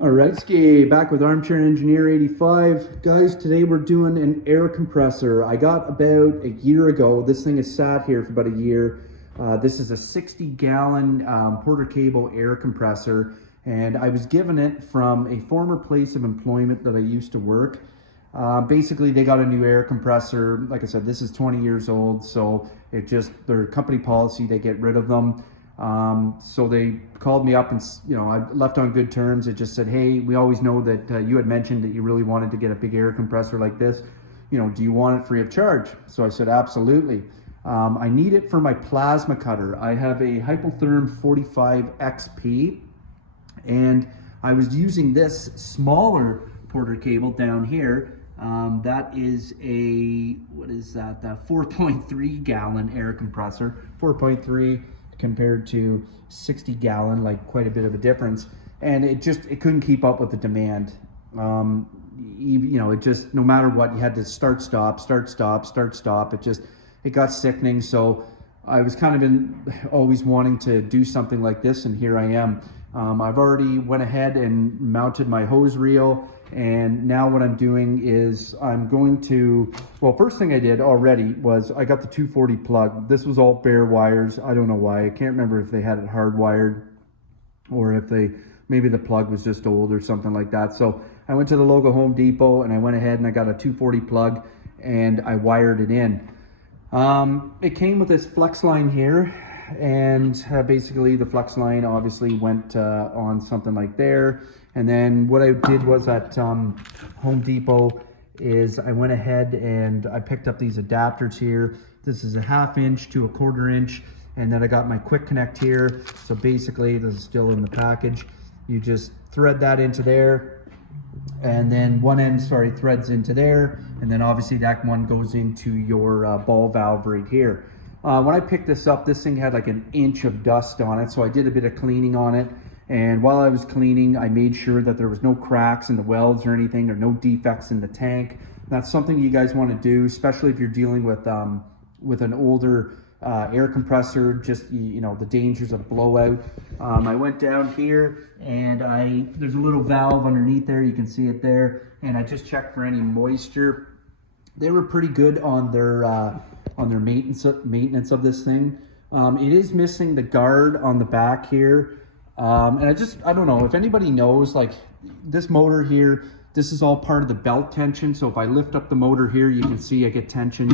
All right, Ski, back with Armchair Engineer 85. Guys, today we're doing an air compressor. I got about a year ago. This thing has sat here for about a year. This is a 60-gallon Porter Cable air compressor, and I was given it from a former place of employment that I used to work. Basically, they got a new air compressor. Like I said, this is 20 years old, so it just, their company policy, they get rid of them. So they called me up and, I left on good terms. It just said, hey, we always know that you had mentioned that you really wanted to get a big air compressor like this. Do you want it free of charge? So I said, absolutely. I need it for my plasma cutter. I have a Hypotherm 45 XP, and I was using this smaller Porter cable down here. That is a, what is that? 4.3 gallon air compressor, 4.3 compared to 60 gallon, like quite a bit of a difference. And it couldn't keep up with the demand. It just, no matter what, you had to start, stop, start, stop, start, stop. It got sickening. So I was kind of always wanting to do something like this, and here I am. I've already went ahead and mounted my hose reel, and now what I'm doing is I'm going to, well, first thing I did already was I got the 240 plug. This was all bare wires. I don't know why. I can't remember if they had it hardwired or if maybe the plug was just old or something like that. So I went to the local Home Depot and I went ahead and I got a 240 plug and I wired it in. It came with this flex line here, and basically the flex line obviously went on something like there. And then what I did was at Home Depot is I went ahead and I picked up these adapters here. This is a 1/2 inch to a 1/4 inch, and then I got my quick connect here. So basically, this is still in the package. You just thread that into there, and then one end, threads into there, and then obviously that one goes into your ball valve right here. When I picked this up, this thing had like 1 inch of dust on it, so I did a bit of cleaning on it. And while I was cleaning, I made sure that there was no cracks in the welds or anything, or no defects in the tank. That's something you guys want to do, especially if you're dealing with an older air compressor, just the dangers of blowout. I went down here and there's a little valve underneath there, you can see it there, and I just checked for any moisture. They were pretty good on their maintenance of this thing. It is missing the guard on the back here. And I don't know if anybody knows, like this motor here, this is all part of the belt tension. So if I lift up the motor here, you can see I get tension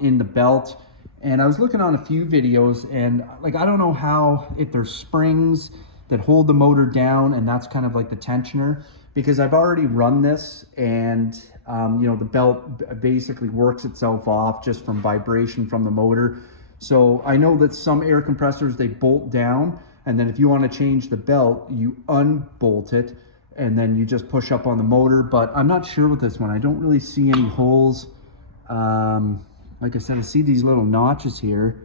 in the belt. And I was looking on a few videos, and like, I don't know if there's springs that hold the motor down, and that's kind of like the tensioner, because I've already run this, and the belt basically works itself off just from vibration from the motor. So I know that some air compressors, they bolt down, and then if you want to change the belt, you unbolt it, and then you just push up on the motor. But I'm not sure with this one. I don't really see any holes. Like I said, I see these little notches here,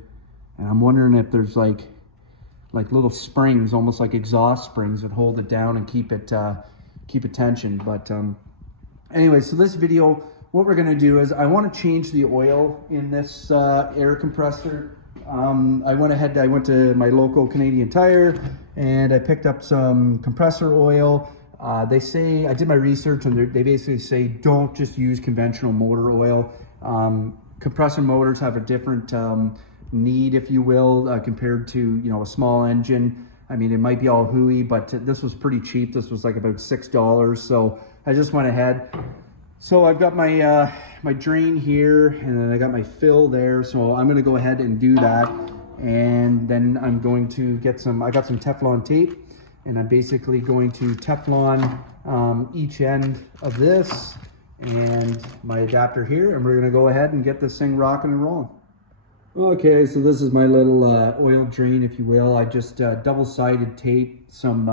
and I'm wondering if there's like little springs, almost like exhaust springs, that hold it down and keep it tensioned. But anyway, so this video, what we're going to do is I want to change the oil in this air compressor. I went to my local Canadian Tire and I picked up some compressor oil. They say, I did my research, and they basically say don't just use conventional motor oil. Compressor motors have a different need, if you will, compared to a small engine. I mean, it might be all hooey, but this was pretty cheap. This was like about $6. So I just went ahead. So I've got my my drain here, and then I got my fill there. So I'm going to go ahead and do that, and then I'm going to get I got some Teflon tape, and I'm basically going to Teflon each end of this and my adapter here, and we're going to go ahead and get this thing rocking and rolling. Okay, so this is my little oil drain, if you will. I just double-sided tape some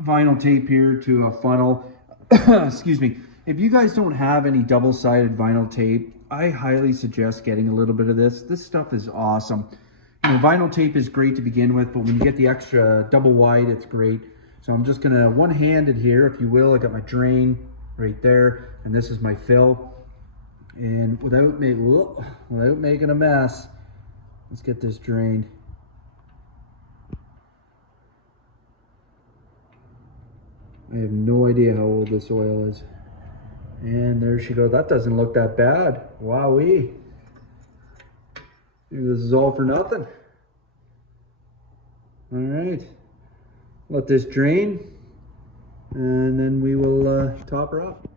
vinyl tape here to a funnel. Excuse me. If you guys don't have any double-sided vinyl tape, I highly suggest getting a little bit of this. This stuff is awesome. Vinyl tape is great to begin with, but when you get the extra double wide, it's great. So I'm just gonna one-handed here, if you will. I got my drain right there, and this is my fill. And without making a mess, let's get this drained. I have no idea how old this oil is. And there she goes. That doesn't look that bad. Wowee. Maybe this is all for nothing. All right. Let this drain. And then we will top her up.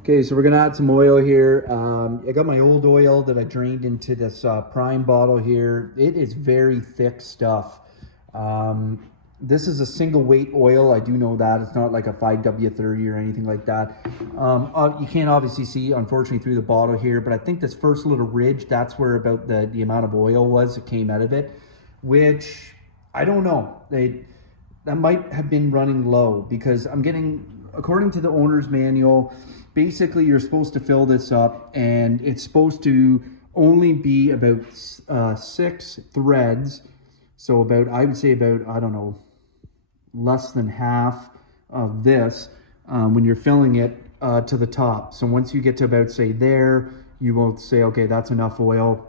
Okay, so we're gonna add some oil here. I got my old oil that I drained into this prime bottle here. It is very thick stuff. This is a single weight oil. I do know that. It's not like a 5W30 or anything like that. You can't obviously see, unfortunately, through the bottle here, but I think this first little ridge, that's where about the amount of oil was that came out of it, which I don't know. That might have been running low because I'm getting, according to the owner's manual, basically you're supposed to fill this up and it's supposed to only be about 6 threads. So about, I would say about, I don't know, less than half of this when you're filling it to the top. So once you get to about, say, there, you will say, okay, that's enough oil.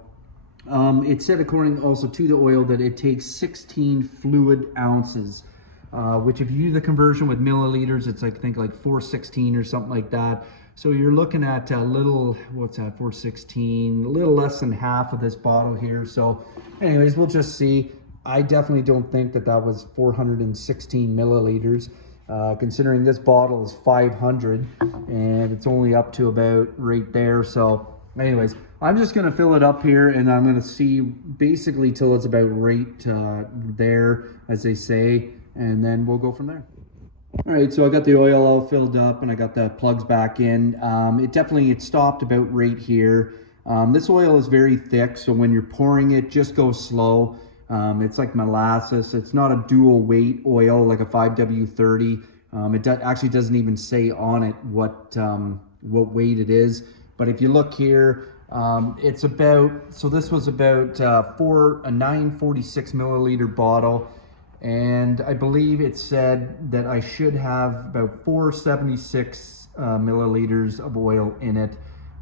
It said, according also to the oil, that it takes 16 fluid ounces, which if you do the conversion with milliliters, it's like, I think like 416 or something like that. So you're looking at a little, what's that, 416, a little less than half of this bottle here. So anyways, we'll just see. I definitely don't think that that was 416 milliliters, considering this bottle is 500 and it's only up to about right there. So anyways, I'm just gonna fill it up here and I'm gonna see basically till it's about right there, as they say, and then we'll go from there. All right, so I got the oil all filled up and I got the plugs back in. It stopped about right here. This oil is very thick, so when you're pouring it, just go slow. It's like molasses. It's not a dual weight oil like a 5W30. It actually doesn't even say on it what weight it is. But if you look here, it's about, so this was about a 946 milliliter bottle. And I believe it said that I should have about 476 milliliters of oil in it.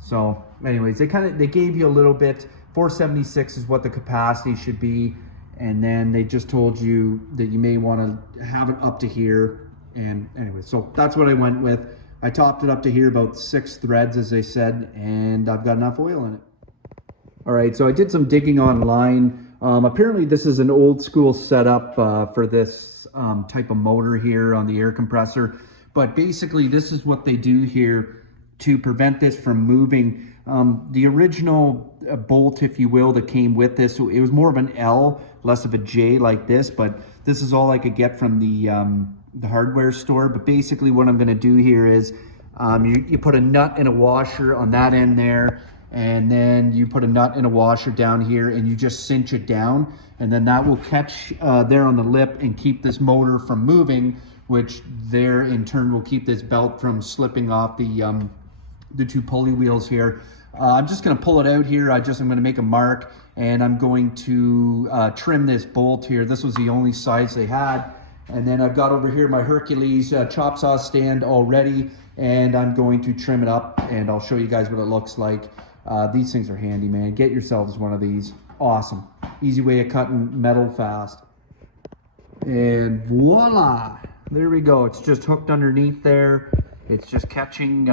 So anyways, they gave you a little bit. 476 is what the capacity should be. And then they just told you that you may want to have it up to here. And anyway, so that's what I went with. I topped it up to here, about 6 threads, as they said, and I've got enough oil in it. All right, so I did some digging online. Apparently this is an old school setup for this type of motor here on the air compressor. But basically this is what they do here to prevent this from moving. The original bolt, if you will, that came with this, so it was more of an L, less of a J like this, but this is all I could get from the hardware store. But basically what I'm gonna do here is you put a nut and a washer on that end there, and then you put a nut and a washer down here and you just cinch it down, and then that will catch there on the lip and keep this motor from moving, which there in turn will keep this belt from slipping off the 2 pulley wheels here. I'm just going to pull it out here. I'm going to make a mark and I'm going to trim this bolt here. This was the only size they had. And then I've got over here my Hercules chop saw stand already, and I'm going to trim it up and I'll show you guys what it looks like. These things are handy, man. Get yourselves one of these. Awesome. Easy way of cutting metal fast. And voila, there we go. It's just hooked underneath there. It's just catching,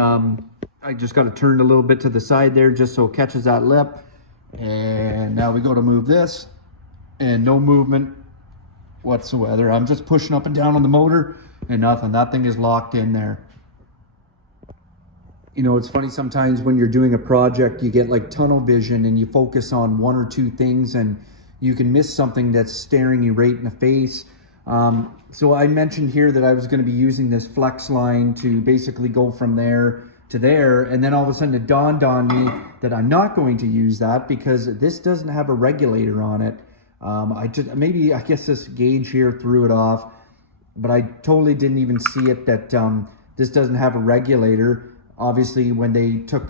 I just got to turn a little bit to the side there just so it catches that lip. And now we go to move this, and no movement whatsoever. I'm just pushing up and down on the motor and nothing. That thing is locked in there. You know, it's funny sometimes when you're doing a project, you get like tunnel vision and you focus on 1 or 2 things and you can miss something that's staring you right in the face. So I mentioned here that I was going to be using this flex line to basically go from there to there, and then all of a sudden it dawned on me that I'm not going to use that because this doesn't have a regulator on it. I guess this gauge here threw it off, but I totally didn't even see it that this doesn't have a regulator. Obviously when they took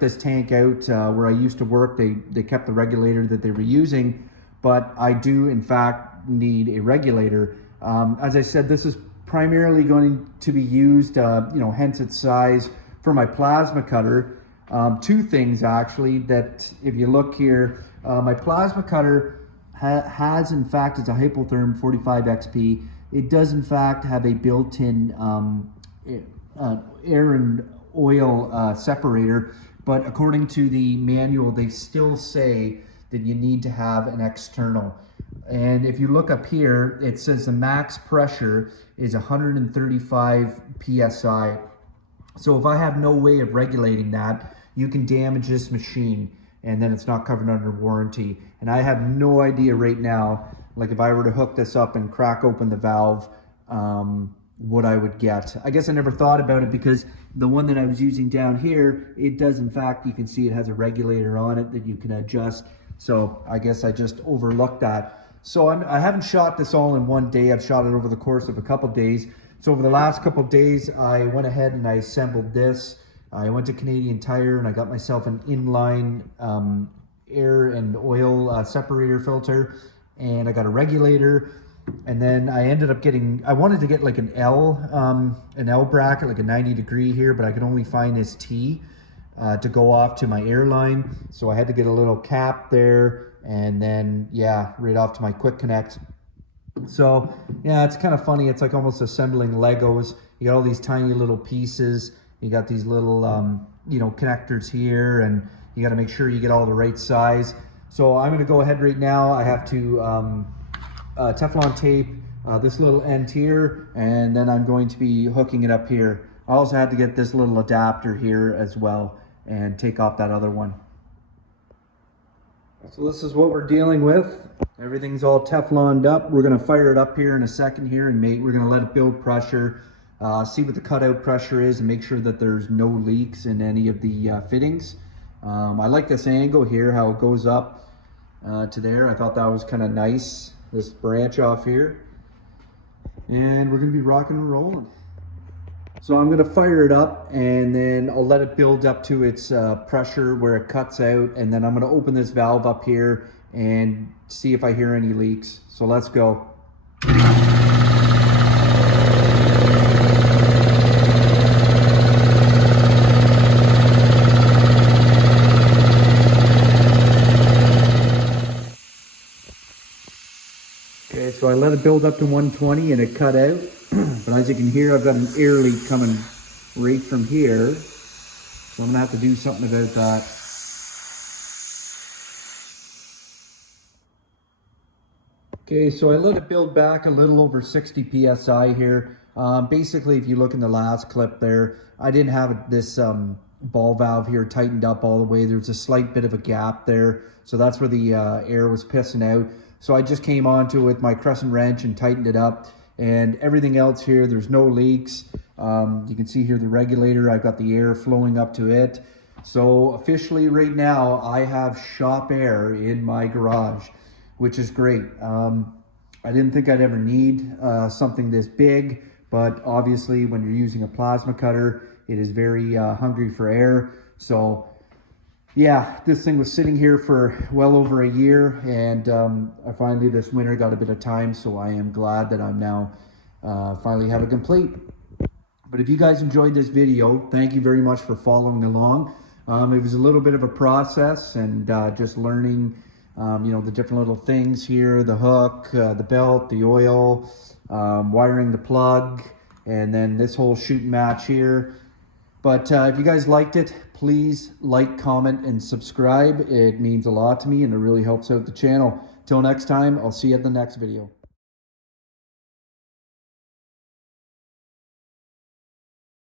this tank out where I used to work, they kept the regulator that they were using, but I do in fact need a regulator. As I said, this is primarily going to be used, hence its size, for my plasma cutter. 2 things actually that, if you look here, my plasma cutter has in fact, it's a Hypotherm 45 XP. It does in fact have a built-in air and oil separator, but according to the manual, they still say that you need to have an external. And if you look up here, it says the max pressure is 135 psi. So if I have no way of regulating that, you can damage this machine and then it's not covered under warranty. And I have no idea right now, like if I were to hook this up and crack open the valve, what I would get. I guess I never thought about it because the one that I was using down here, it does in fact, you can see it has a regulator on it that you can adjust. So I guess I just overlooked that. So I haven't shot this all in one day. I've shot it over the course of a couple days. So over the last couple of days, I went ahead and I assembled this. I went to Canadian Tire and I got myself an inline air and oil separator filter, and I got a regulator. And then I ended up getting, I wanted to get like an L bracket, like a 90 degree here, but I could only find this T to go off to my airline. So I had to get a little cap there, and then yeah, right off to my quick connect. So yeah, it's kind of funny. It's like almost assembling Legos. You got all these tiny little pieces. You got these little, you know, connectors here, and you got to make sure you get all the right size. So I'm going to go ahead right now. I have to Teflon tape this little end here, and then I'm going to be hooking it up here. I also had to get this little adapter here as well and take off that other one. So this is what we're dealing with. Everything's all Tefloned up. We're going to fire it up here in a second here, and we're going to let it build pressure, see what the cutout pressure is, and make sure that there's no leaks in any of the fittings. I like this angle here, how it goes up to there. I thought that was kind of nice, this branch off here. And we're going to be rocking and rolling. So I'm going to fire it up, and then I'll let it build up to its pressure where it cuts out, and then I'm going to open this valve up here and see if I hear any leaks. So let's go. Okay, so I let it build up to 120 and it cut out. But as you can hear, I've got an air leak coming right from here. So I'm gonna have to do something about that. Okay, so I let it build back a little over 60 PSI here. Basically, if you look in the last clip there, I didn't have this ball valve here tightened up all the way. There's a slight bit of a gap there. So that's where the air was pissing out. So I just came onto it with my crescent wrench and tightened it up. And everything else here, there's no leaks. You can see here the regulator, I've got the air flowing up to it. So officially right now, I have shop air in my garage, which is great. I didn't think I'd ever need something this big, but obviously when you're using a plasma cutter, it is very hungry for air. So yeah, this thing was sitting here for well over a year, and I finally this winter got a bit of time, so I am glad that I'm now finally have it complete. But if you guys enjoyed this video, thank you very much for following along. It was a little bit of a process, and just learning you know, the different little things here, the hook, the belt, the oil, wiring the plug, and then this whole shooting match here. But if you guys liked it, please like, comment, and subscribe. It means a lot to me, and it really helps out the channel. Till next time, I'll see you at the next video.